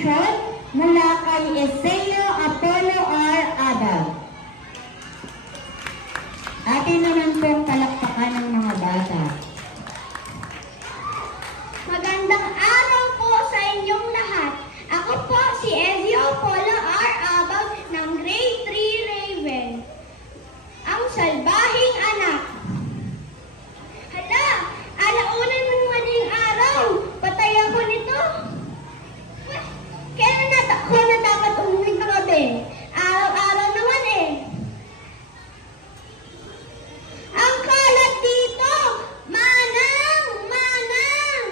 donasyon mula kay Eseo Apollo R. Abag. Atin naman pong palakpakan ng mga bata. Magandang araw po sa inyong lahat. Ako po si Eseo Apollo R. Abag ng Grade 3 Raven. Ang salbahing anak. Hala, alauna ng maling araw. Patay ako nito. Kailan ako na dapat umuwi ng gabi? Araw-araw naman eh. Ang kalat dito! Manang! Manang!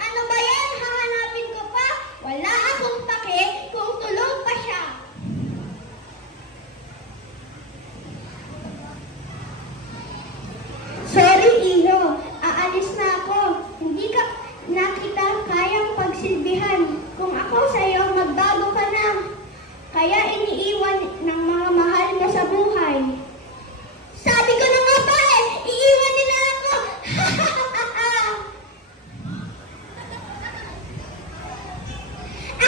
Ano ba yan? Hahanapin ko pa? Wala akong pake kung tulog pa siya. Sorry, Iho. Aalis na ako. Hindi ka nakita kayang pagsilbihan. Kung ako sa'yo, magbago ka na. Kaya iniiwan ng mga mahal mo sa buhay. Sabi ko na nga ba eh, iiwan nila ako.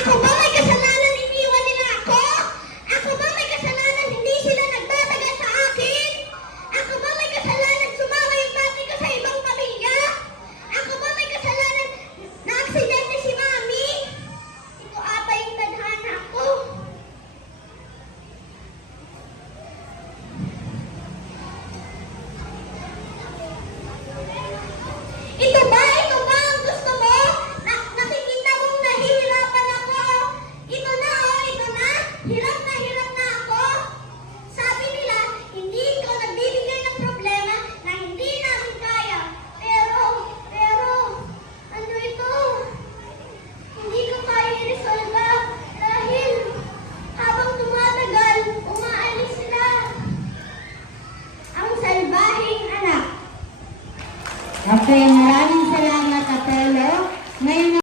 Ako ba may kasalanan iniwan nila ako? Ako ba may kasalanan hindi sila nagtatagal sa akin? Ako ba may kasalanan sumama yung mami ko sa ibang pamilya? Ako ba may kasalanan na aksidente si mami? Ito ata yung tadhana ko. Ito ba ang gusto mo? Nakikita mong nahihirapan ako. Ito na. Hirap na ako. Sabi nila, hindi ikaw nagbibigay ng problema na hindi namin kaya. Pero, ano ito? Hindi ko kaya i-resolve dahil habang tumatagal, umaalis sila. Ang salbahing anak. Okay, maraming salamat, Apollo. Ngayon